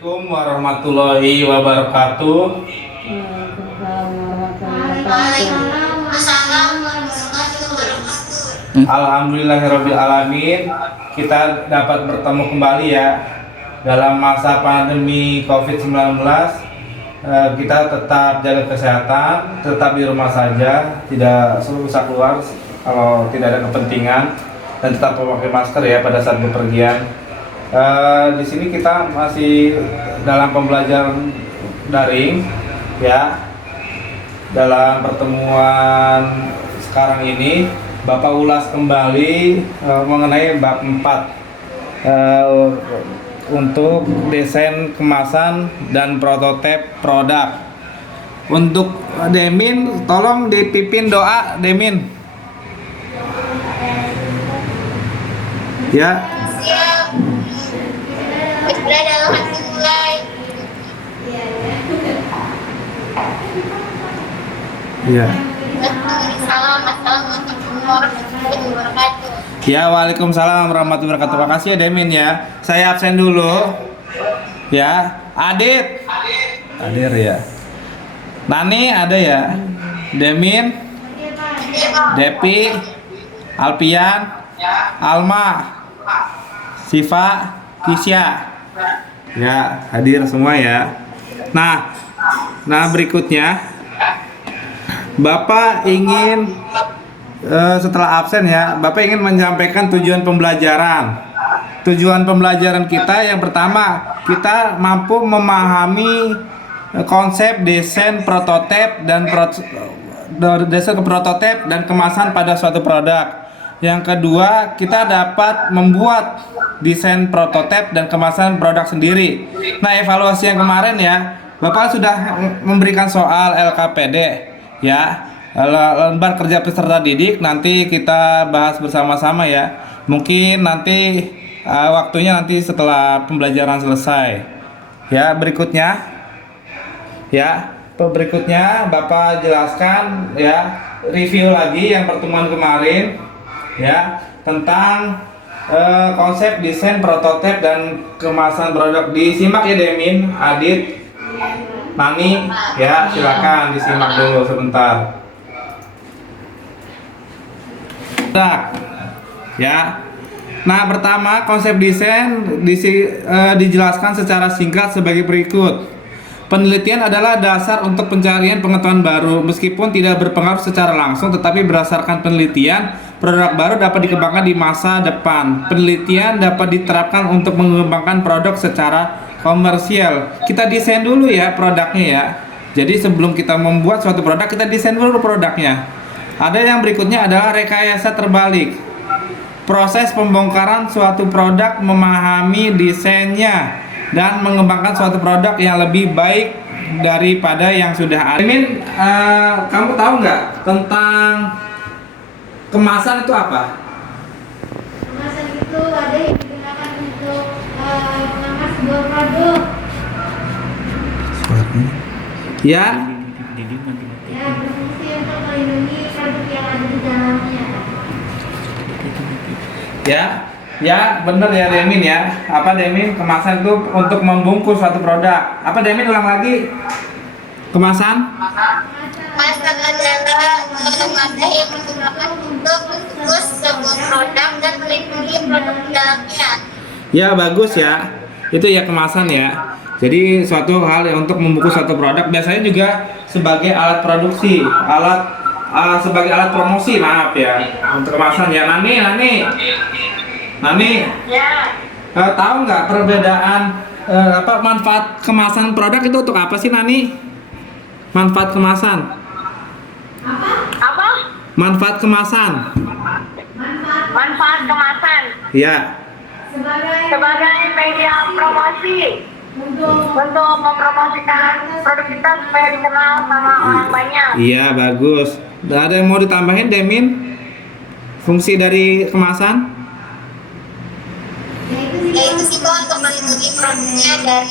Assalamualaikum warahmatullahi wabarakatuh. Waalaikumsalam warahmatullahi wabarakatuh. Alhamdulillahirabbil alamin. Kita dapat bertemu kembali ya dalam masa pandemi COVID-19. Kita tetap jaga kesehatan, tetap di rumah saja, tidak usah keluar kalau tidak ada kepentingan, dan tetap memakai masker ya pada saat bepergian. Di sini kita masih dalam pembelajaran daring ya. Dalam pertemuan sekarang ini Bapak ulas kembali mengenai bab 4 untuk desain kemasan dan prototipe produk. Untuk Demin, tolong dipimpin doa Demin ya. Siap. Bismillah dalam hati mulai. Ya. Assalamualaikum warahmatullahi wabarakatuh. Ya, waalaikumsalam warahmatullahi wabarakatuh. Terima kasih ya Demin ya. Saya absen dulu. Ya, Adit. Hadir ya. Nani ada ya. Demin, Depi, Alpian, Alma, Siva, Kisya. Ya, hadir semua ya. Nah berikutnya Bapak ingin setelah absen ya, Bapak ingin menyampaikan tujuan pembelajaran. Tujuan pembelajaran kita yang pertama, kita mampu memahami konsep desain prototipe dan kemasan pada suatu produk. Yang kedua, kita dapat membuat desain prototipe dan kemasan produk sendiri. Nah, evaluasi yang kemarin ya, Bapak sudah memberikan soal LKPD ya, lembar kerja peserta didik. Nanti kita bahas bersama-sama ya. Mungkin nanti waktunya nanti setelah pembelajaran selesai. Ya, berikutnya Bapak jelaskan ya, review lagi yang pertemuan kemarin ya, tentang konsep desain prototipe dan kemasan produk. Disimak ya Demin, Adit, Nani ya, silakan disimak dulu sebentar. Ya. Nah, pertama konsep desain dijelaskan secara singkat sebagai berikut. Penelitian adalah dasar untuk pencarian pengetahuan baru. Meskipun tidak berpengaruh secara langsung, tetapi berdasarkan penelitian, produk baru dapat dikembangkan di masa depan. Penelitian dapat diterapkan untuk mengembangkan produk secara komersial. Kita desain dulu ya produknya ya. Jadi sebelum kita membuat suatu produk, kita desain dulu produknya. Ada yang berikutnya adalah rekayasa terbalik. Proses pembongkaran suatu produk, memahami desainnya, dan mengembangkan suatu produk yang lebih baik daripada yang sudah ada. Min, kamu tahu nggak tentang kemasan itu apa? Kemasan itu ada yang digunakan untuk mengemas sebuah produk. Ya. Ya, berfungsi untuk melindungi produk yang ada di dalamnya. Ya, benar ya Demin ya. Apa Demin? Kemasan itu untuk membungkus suatu produk. Apa Demin, ulang lagi? Kemasan? Kemasan adalah wadah yang digunakan untuk membungkus sebuah produk dan melindungi produk di dalamnya. Ya, bagus ya. Itu ya kemasan ya. Jadi suatu hal yang untuk membungkus suatu produk, biasanya juga sebagai alat produksi, sebagai alat promosi, maaf ya. Untuk kemasan ya. Nani. Ya. Tahu nggak perbedaan manfaat kemasan produk itu untuk apa sih Nani? Manfaat kemasan. Apa? Manfaat kemasan. Manfaat kemasan Ya. sebagai media promosi untuk mempromosikan produk kita supaya dikenal sama orang banyak. Iya, bagus. Ada yang mau ditambahin Demin? Fungsi dari kemasan? Yaitu sih untuk melindungi produknya dari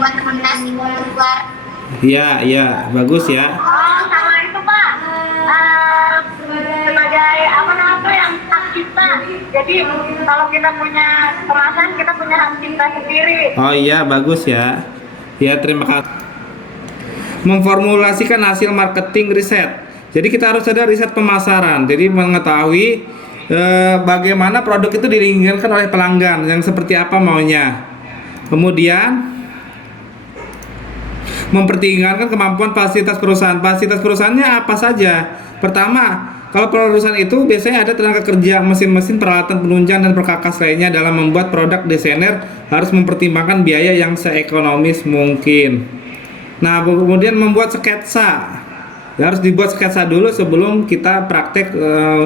kontaminasi luar. Iya, bagus ya. Oh, sama itu Pak. Sebagai apa namanya yang cipta. Jadi kalau kita punya kemasan, kita punya hak cipta sendiri. Oh iya, bagus ya. Ya, terima kasih. Memformulasikan hasil marketing riset. Jadi kita harus ada riset pemasaran. Jadi mengetahui bagaimana produk itu diinginkan oleh pelanggan, yang seperti apa maunya. Kemudian mempertimbangkan kemampuan fasilitas perusahaan. Fasilitas perusahaannya apa saja? Pertama, kalau perusahaan itu biasanya ada tenaga kerja, mesin-mesin, peralatan penunjang dan perkakas lainnya. Dalam membuat produk, desainer harus mempertimbangkan biaya yang seekonomis mungkin. Nah, kemudian membuat sketsa. Ya, harus dibuat sketsa dulu sebelum kita praktek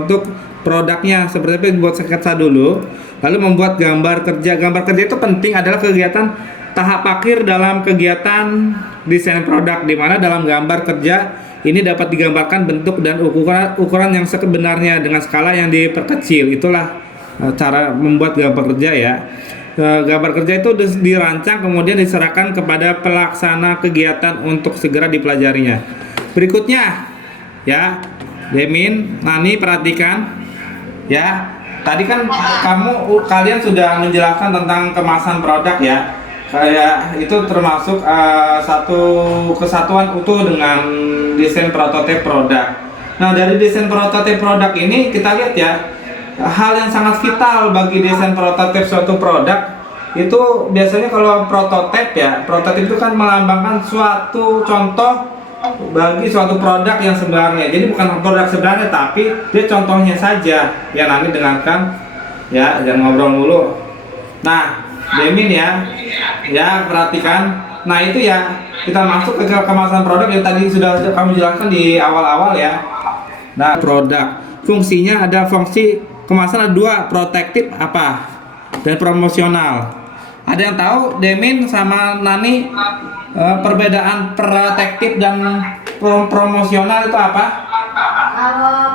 untuk produknya. Seperti itu, dibuat sketsa dulu. Lalu membuat gambar kerja. Gambar kerja itu penting, adalah kegiatan tahap akhir dalam kegiatan desain produk, di mana dalam gambar kerja ini dapat digambarkan bentuk dan ukuran yang sebenarnya dengan skala yang diperkecil. Itulah cara membuat gambar kerja ya. Gambar kerja itu dirancang kemudian diserahkan kepada pelaksana kegiatan untuk segera dipelajarinya. Berikutnya ya, Demin, Nani, perhatikan ya. Tadi kan kalian sudah menjelaskan tentang kemasan produk ya. Kayak itu termasuk satu kesatuan utuh dengan desain prototipe produk. Nah, dari desain prototipe produk ini kita lihat ya, hal yang sangat vital bagi desain prototipe suatu produk itu biasanya kalau prototipe ya, prototipe itu kan melambangkan suatu contoh bagi suatu produk yang sebenarnya. Jadi bukan produk sebenarnya, tapi dia contohnya saja. Ya, nanti dengarkan ya, jangan ngobrol mulu. Nah, Demin ya perhatikan. Nah, itu ya, kita masuk ke kemasan produk yang tadi sudah kami jelaskan di awal-awal ya. Nah, produk fungsinya ada fungsi kemasan ada dua, protektif apa dan promosional. Ada yang tahu, Demin sama Nani, perbedaan protektif dan promosional itu apa? Kalau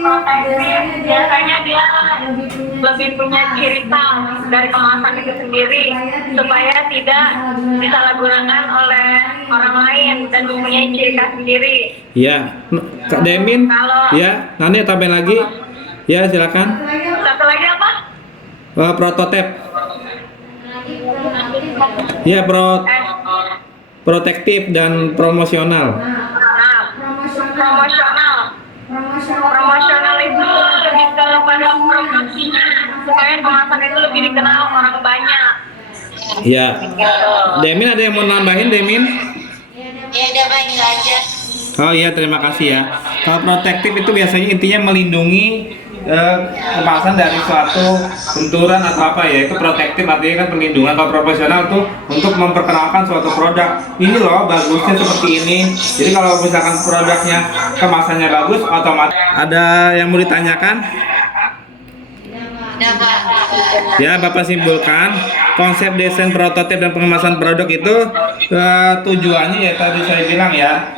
Protektif biasanya dia lebih punya ciri khas dari kemasan itu sendiri supaya tidak disalahgunakan oleh orang lain dan mempunyai ciri khas sendiri. Ya, Kak Demin. Ya, Nani tambahin lagi. Ya, silakan. Satu lagi apa? Prototip. Ya, protektif dan promosional. Nah, promosional itu lebih kepada promosinya supaya kemasan itu lebih dikenal orang banyak. Ya. Demin, ada yang mau nambahin, Demin? Ya udah baik aja. Oh iya, terima kasih ya. Kalau protektif itu biasanya intinya melindungi kemasan dari suatu benturan atau apa ya, itu protektif, artinya kan perlindungan. Kalau profesional tuh untuk memperkenalkan suatu produk, ini loh bagusnya seperti ini. Jadi kalau misalkan produknya kemasannya bagus, otomatis. Ada yang mau ditanyakan? Ya, Bapak simpulkan, konsep desain prototip dan pengemasan produk itu tujuannya ya tadi saya bilang ya,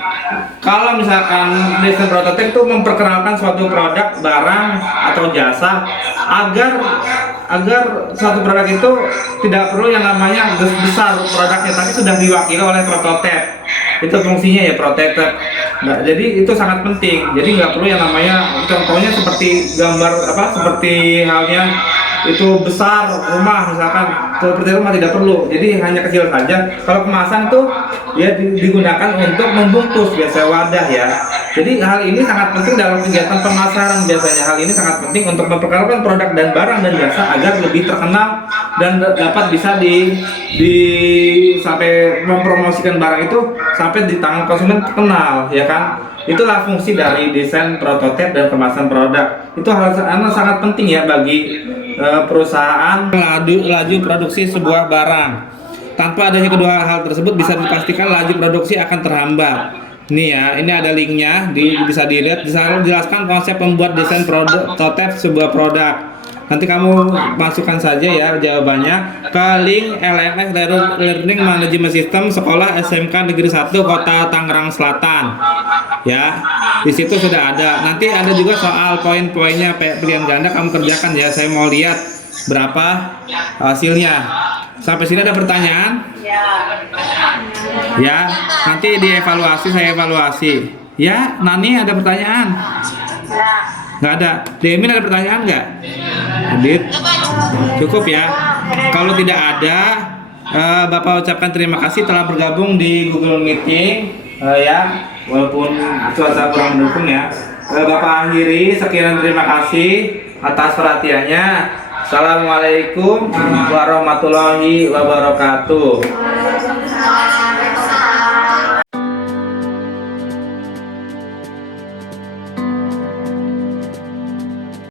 kalau misalkan desain prototip itu memperkenalkan suatu produk, barang atau jasa agar suatu produk itu tidak perlu yang namanya besar produknya, tapi sudah diwakili oleh prototip. Itu fungsinya ya, prototip. Nah, jadi itu sangat penting. Jadi nggak perlu yang namanya, contohnya seperti gambar apa, seperti halnya itu besar rumah misalkan, seperti rumah tidak perlu. Jadi hanya kecil saja. Kalau kemasan tuh ya digunakan untuk membungkus, biasa wadah ya. Jadi hal ini sangat penting dalam kegiatan pemasaran biasanya. Hal ini sangat penting untuk memperkenalkan produk dan barang dan jasa agar lebih terkenal dan dapat bisa sampai mempromosikan barang itu sampai di tangan konsumen terkenal ya kan. Itulah fungsi dari desain prototip dan kemasan produk. Itu hal sangat penting ya bagi perusahaan laju produksi sebuah barang. Tanpa adanya kedua hal tersebut bisa dipastikan laju produksi akan terhambat. Ini ya, ini ada linknya, bisa dilihat. Dijelaskan konsep membuat desain prototip sebuah produk. Nanti kamu masukkan saja ya jawabannya ke link LMS Learning Management System Sekolah SMK Negeri 1 Kota Tangerang Selatan. Ya, di situ sudah ada. Nanti ada juga soal poin-poinnya pilihan ganda, kamu kerjakan ya. Saya mau lihat berapa hasilnya. Sampai sini ada pertanyaan? Ya, nanti dievaluasi, saya evaluasi. Ya, Nani ada pertanyaan? Nggak ada. Demin ada pertanyaan nggak? Adit? Cukup ya. Kalau tidak ada, Bapak ucapkan terima kasih telah bergabung di Google Meeting ya, walaupun cuaca kurang mendukung ya. Bapak akhiri, sekian terima kasih atas perhatiannya. Assalamualaikum warahmatullahi wabarakatuh.